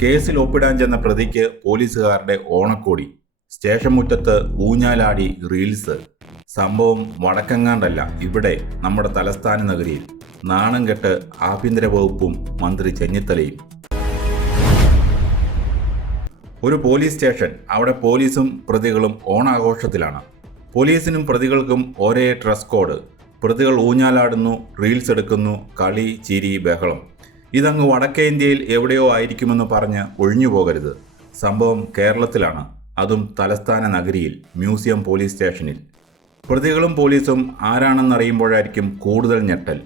കേസിൽ ഒപ്പിടാൻ ചെന്ന പ്രതിക്ക് പോലീസുകാരുടെ ഓണക്കോടി. സ്റ്റേഷൻ മുറ്റത്ത് ഊഞ്ഞാലാടി റീൽസ്. സംഭവം വടക്കെങ്ങാണ്ടല്ല, ഇവിടെ നമ്മുടെ തലസ്ഥാന നഗരിയിൽ. നാണം കെട്ട് ആഭ്യന്തര വകുപ്പും മന്ത്രി ചെന്നിത്തലയും. ഒരു പോലീസ് സ്റ്റേഷൻ. അവിടെ പോലീസും പ്രതികളും ഓണാഘോഷത്തിലാണ്. പോലീസിനും പ്രതികൾക്കും ഒരേ ഡ്രസ് കോഡ്. പ്രതികൾ ഊഞ്ഞാലാടുന്നു, റീൽസ് എടുക്കുന്നു, കളി, ചിരി, ബഹളം. ഇതങ്ങ് വടക്കേ ഇന്ത്യയിൽ എവിടെയോ ആയിരിക്കുമെന്ന് പറഞ്ഞ് ഒഴിഞ്ഞു പോകരുത്. സംഭവം കേരളത്തിലാണ്, അതും തലസ്ഥാന നഗരിയിൽ, മ്യൂസിയം പോലീസ് സ്റ്റേഷനിൽ. പ്രതികളും പോലീസും ആരാണെന്നറിയുമ്പോഴായിരിക്കും കൂടുതൽ ഞെട്ടൽ.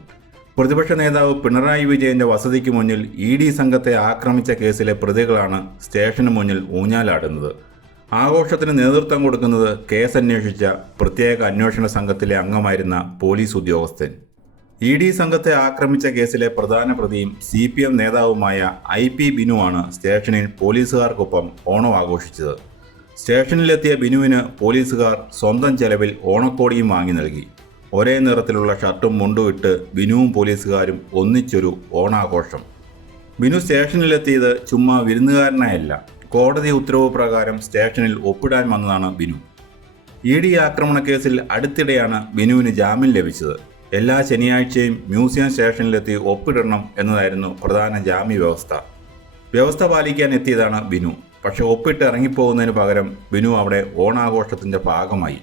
പ്രതിപക്ഷ നേതാവ് പിണറായി വിജയന്റെ വസതിക്ക് മുന്നിൽ ED സംഘത്തെ ആക്രമിച്ച കേസിലെ പ്രതികളാണ് സ്റ്റേഷന് മുന്നിൽ ഊഞ്ഞാലാടുന്നത്. ആഘോഷത്തിന് നേതൃത്വം കൊടുക്കുന്നത് കേസ് അന്വേഷിച്ച പ്രത്യേക അന്വേഷണ സംഘത്തിലെ അംഗമായിരുന്ന പോലീസ് ഉദ്യോഗസ്ഥൻ. ED സംഘത്തെ ആക്രമിച്ച കേസിലെ പ്രധാന പ്രതിയും CPM നേതാവുമായ IP ബിനുവാണ് സ്റ്റേഷനിൽ പോലീസുകാർക്കൊപ്പം ഓണം ആഘോഷിച്ചത്. സ്റ്റേഷനിലെത്തിയ ബിനുവിന് പോലീസുകാർ സ്വന്തം ചെലവിൽ ഓണക്കോടിയും വാങ്ങി നൽകി. ഒരേ നിറത്തിലുള്ള ഷർട്ടും മുണ്ടും ഇട്ട് ബിനുവും പോലീസുകാരും ഒന്നിച്ചൊരു ഓണാഘോഷം. ബിനു സ്റ്റേഷനിലെത്തിയത് ചുമ്മാ വിരുന്നുകാരനായല്ല. കോടതി ഉത്തരവ് പ്രകാരം സ്റ്റേഷനിൽ ഒപ്പിടാൻ വന്നതാണ് ബിനു. ED ആക്രമണ കേസിൽ അടുത്തിടെയാണ് ബിനുവിന് ജാമ്യം ലഭിച്ചത്. എല്ലാ ശനിയാഴ്ചയും മ്യൂസിയം സ്റ്റേഷനിലെത്തി ഒപ്പിടണം എന്നതായിരുന്നു പ്രധാന ജാമ്യ വ്യവസ്ഥ പാലിക്കാൻ എത്തിയതാണ് ബിനു. പക്ഷെ ഒപ്പിട്ട് ഇറങ്ങിപ്പോകുന്നതിന് പകരം ബിനു അവിടെ ഓണാഘോഷത്തിൻ്റെ ഭാഗമായി.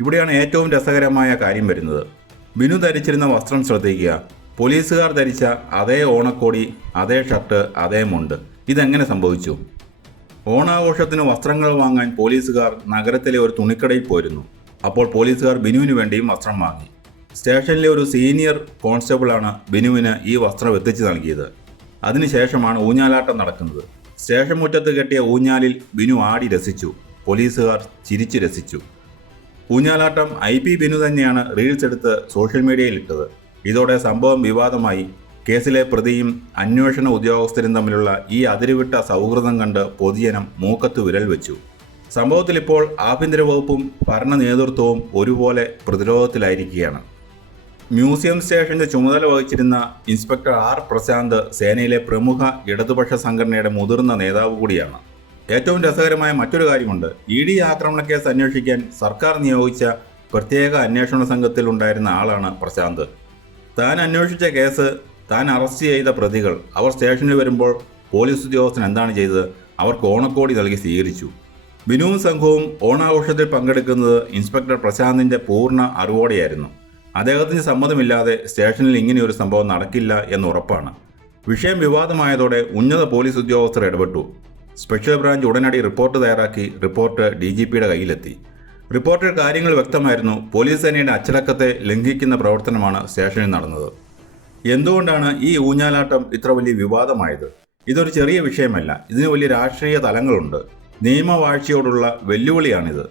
ഇവിടെയാണ് ഏറ്റവും രസകരമായ കാര്യം വരുന്നത്. ബിനു ധരിച്ചിരുന്ന വസ്ത്രം ശ്രദ്ധിക്കുക. പോലീസുകാർ ധരിച്ച അതേ ഓണക്കോടി, അതേ ഷർട്ട്, അതേ മുണ്ട്. ഇതെങ്ങനെ സംഭവിച്ചു? ഓണാഘോഷത്തിന് വസ്ത്രങ്ങൾ വാങ്ങാൻ പോലീസുകാർ നഗരത്തിലെ ഒരു തുണിക്കടയിൽ പോയിരുന്നു. അപ്പോൾ പോലീസുകാർ ബിനുവിന് വേണ്ടിയും വസ്ത്രം വാങ്ങി. സ്റ്റേഷനിലെ ഒരു സീനിയർ കോൺസ്റ്റബിളാണ് ബിനുവിന് ഈ വസ്ത്രം എത്തിച്ചു നൽകിയത്. അതിനുശേഷമാണ് ഊഞ്ഞാലാട്ടം നടക്കുന്നത്. സ്റ്റേഷൻ മുറ്റത്ത് കെട്ടിയ ഊഞ്ഞാലിൽ ബിനു ആടി രസിച്ചു. പോലീസുകാർ ചിരിച്ചു രസിച്ചു. ഊഞ്ഞാലാട്ടം IP ബിനു തന്നെയാണ് റീൽസ് എടുത്ത് സോഷ്യൽ മീഡിയയിൽ ഇട്ടത്. ഇതോടെ സംഭവം വിവാദമായി. കേസിലെ പ്രതിയും അന്വേഷണ ഉദ്യോഗസ്ഥരും തമ്മിലുള്ള ഈ അതിരുവിട്ട സൗഹൃദം കണ്ട് പൊതുജനം മൂക്കത്ത് വിരൽ വെച്ചു. സംഭവത്തിൽ ഇപ്പോൾ ആഭ്യന്തര വകുപ്പും ഭരണ നേതൃത്വവും ഒരുപോലെ പ്രതിരോധത്തിലായിരിക്കുകയാണ്. മ്യൂസിയം സ്റ്റേഷന്റെ ചുമതല വഹിച്ചിരുന്ന ഇൻസ്പെക്ടർ R പ്രശാന്ത് സേനയിലെ പ്രമുഖ ഇടതുപക്ഷ സംഘടനയുടെ മുതിർന്ന നേതാവ് കൂടിയാണ്. ഏറ്റവും രസകരമായ മറ്റൊരു കാര്യമുണ്ട്. ED ആക്രമണ കേസ് അന്വേഷിക്കാൻ സർക്കാർ നിയോഗിച്ച പ്രത്യേക അന്വേഷണ സംഘത്തിൽ ഉണ്ടായിരുന്ന ആളാണ് പ്രശാന്ത്. താൻ അന്വേഷിച്ച കേസ്, താൻ അറസ്റ്റ് ചെയ്ത പ്രതികൾ, അവർ സ്റ്റേഷനിൽ വരുമ്പോൾ പോലീസ് ഉദ്യോഗസ്ഥൻ എന്താണ് ചെയ്തത്? അവർക്ക് ഓണക്കോടി നൽകി സ്വീകരിച്ചു. ബിനുവും സംഘവും ഓണാഘോഷത്തിൽ പങ്കെടുക്കുന്നത് ഇൻസ്പെക്ടർ പ്രശാന്തിന്റെ പൂർണ്ണ അറിവോടെയായിരുന്നു. അദ്ദേഹത്തിന് സമ്മതമില്ലാതെ സ്റ്റേഷനിൽ ഇങ്ങനെയൊരു സംഭവം നടക്കില്ല എന്ന് ഉറപ്പാണ്. വിഷയം വിവാദമായതോടെ ഉന്നത പോലീസ് ഉദ്യോഗസ്ഥർ ഇടപെട്ടു. സ്പെഷ്യൽ ബ്രാഞ്ച് ഉടനടി റിപ്പോർട്ട് തയ്യാറാക്കി. റിപ്പോർട്ട് DGPയുടെ കയ്യിലെത്തി. റിപ്പോർട്ടിൽ കാര്യങ്ങൾ വ്യക്തമായിരുന്നു. പോലീസ് സേനയുടെ അച്ചടക്കത്തെ ലംഘിക്കുന്ന പ്രവർത്തനമാണ് സ്റ്റേഷനിൽ നടന്നത്. എന്തുകൊണ്ടാണ് ഈ ഊഞ്ഞാലാട്ടം ഇത്ര വലിയ വിവാദമായത്? ഇതൊരു ചെറിയ വിഷയമല്ല. ഇതിന് വലിയ രാഷ്ട്രീയ തലങ്ങളുണ്ട്. നിയമവാഴ്ചയോടുള്ള വെല്ലുവിളിയാണിത്.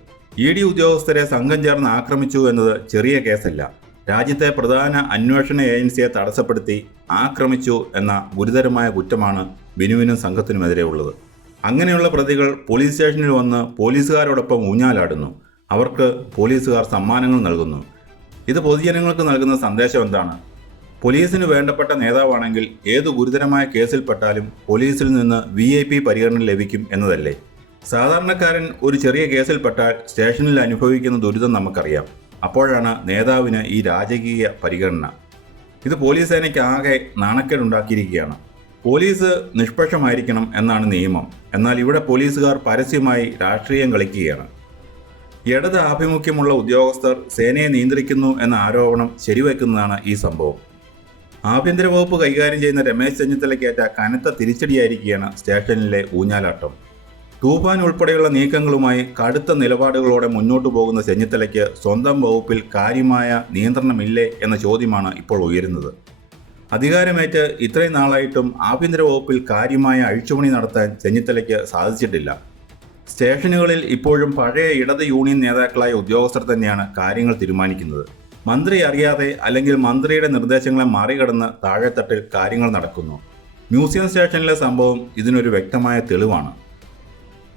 ED ഉദ്യോഗസ്ഥരെ സംഘം ചേർന്ന് ആക്രമിച്ചു എന്നത് ചെറിയ കേസല്ല. രാജ്യത്തെ പ്രധാന അന്വേഷണ ഏജൻസിയെ തടസ്സപ്പെടുത്തി ആക്രമിച്ചു എന്ന ഗുരുതരമായ കുറ്റമാണ് ബിനുവിനും സംഘത്തിനുമെതിരെ ഉള്ളത്. അങ്ങനെയുള്ള പ്രതികൾ പോലീസ് സ്റ്റേഷനിൽ വന്ന് പോലീസുകാരോടൊപ്പം ഊഞ്ഞാലാടുന്നു. അവർക്ക് പോലീസുകാർ സമ്മാനങ്ങൾ നൽകുന്നു. ഇത് പൊതുജനങ്ങൾക്ക് നൽകുന്ന സന്ദേശം എന്താണ്? പോലീസിന് വേണ്ടപ്പെട്ട നേതാവാണെങ്കിൽ ഏതു ഗുരുതരമായ കേസിൽപ്പെട്ടാലും പോലീസിൽ നിന്ന് VIP പരിഗണന ലഭിക്കും എന്നതല്ലേ? സാധാരണക്കാരൻ ഒരു ചെറിയ കേസിൽപ്പെട്ടാൽ സ്റ്റേഷനിൽ അനുഭവിക്കുന്ന ദുരിതം നമുക്കറിയാം. അപ്പോഴാണ് നേതാവിന് ഈ രാജകീയ പരിഗണന. ഇത് പോലീസ് സേനയ്ക്ക് ആകെ നാണക്കേടുണ്ടാക്കിയിരിക്കുകയാണ്. പോലീസ് നിഷ്പക്ഷമായിരിക്കണം എന്നാണ് നിയമം. എന്നാൽ ഇവിടെ പോലീസുകാർ പരസ്യമായി രാഷ്ട്രീയം കളിക്കുകയാണ്. ഇടത് ആഭിമുഖ്യമുള്ള ഉദ്യോഗസ്ഥർ സേനയെ നിയന്ത്രിക്കുന്നു എന്ന ആരോപണം ശരിവെക്കുന്നതാണ് ഈ സംഭവം. ആഭ്യന്തര വകുപ്പ് കൈകാര്യം ചെയ്യുന്ന രമേശ് ചെന്നിത്തലയ്ക്കേറ്റ കനത്ത തിരിച്ചടിയായിരിക്കുകയാണ് സ്റ്റേഷനിലെ ഊഞ്ഞാലാട്ടം. തൂഫാൻ ഉൾപ്പെടെയുള്ള നീക്കങ്ങളുമായി കടുത്ത നിലപാടുകളോടെ മുന്നോട്ടു പോകുന്ന ചെന്നിത്തലയ്ക്ക് സ്വന്തം വകുപ്പിൽ കാര്യമായ നിയന്ത്രണമില്ലേ എന്ന ചോദ്യമാണ് ഇപ്പോൾ ഉയരുന്നത്. അധികാരമേറ്റ് ഇത്രയും നാളായിട്ടും ആഭ്യന്തര വകുപ്പിൽ കാര്യമായ അഴിച്ചുപണി നടത്താൻ ചെന്നിത്തലയ്ക്ക് സാധിച്ചിട്ടില്ല. സ്റ്റേഷനുകളിൽ ഇപ്പോഴും പഴയ ഇടത് യൂണിയൻ നേതാക്കളായ ഉദ്യോഗസ്ഥർ തന്നെയാണ് കാര്യങ്ങൾ തീരുമാനിക്കുന്നത്. മന്ത്രി അറിയാതെ അല്ലെങ്കിൽ മന്ത്രിയുടെ നിർദ്ദേശങ്ങളെ മറികടന്ന് താഴെത്തട്ടിൽ കാര്യങ്ങൾ നടക്കുന്നു. മ്യൂസിയം സ്റ്റേഷനിലെ സംഭവം ഇതിനൊരു വ്യക്തമായ തെളിവാണ്.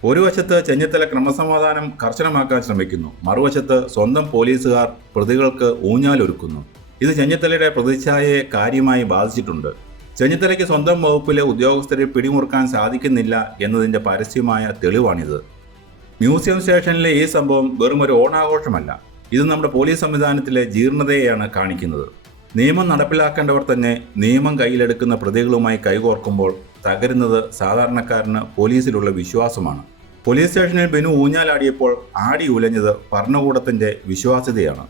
ഒരു വശത്ത് ചെന്നിത്തല ക്രമസമാധാനം കർശനമാക്കാൻ ശ്രമിക്കുന്നു, മറുവശത്ത് സ്വന്തം പോലീസുകാർ പ്രതികൾക്ക് ഊഞ്ഞാലൊരുക്കുന്നു. ഇത് ചെന്നിത്തലയുടെ പ്രതിച്ഛായയെ കാര്യമായി ബാധിച്ചിട്ടുണ്ട്. ചെന്നിത്തലയ്ക്ക് സ്വന്തം വകുപ്പിലെ ഉദ്യോഗസ്ഥരെ പിടിമുറുക്കാൻ സാധിക്കുന്നില്ല എന്നതിൻ്റെ പരസ്യമായ തെളിവാണിത്. മ്യൂസിയം സ്റ്റേഷനിലെ ഈ സംഭവം വെറും ഒരു ഓണാഘോഷമല്ല. ഇത് നമ്മുടെ പോലീസ് സംവിധാനത്തിലെ ജീർണതയെയാണ് കാണിക്കുന്നത്. നിയമം നടപ്പിലാക്കേണ്ടവർ തന്നെ നിയമം കയ്യിലെടുക്കുന്ന പ്രതികളുമായി കൈകോർക്കുമ്പോൾ തകരുന്നത് സാധാരണക്കാരന് പോലീസിലുള്ള വിശ്വാസമാണ്. പോലീസ് സ്റ്റേഷനിൽ ബിനു ഊഞ്ഞാലാടിയപ്പോൾ ആടി ഉലഞ്ഞത് ഭരണകൂടത്തിൻ്റെ വിശ്വാസ്യതയാണ്.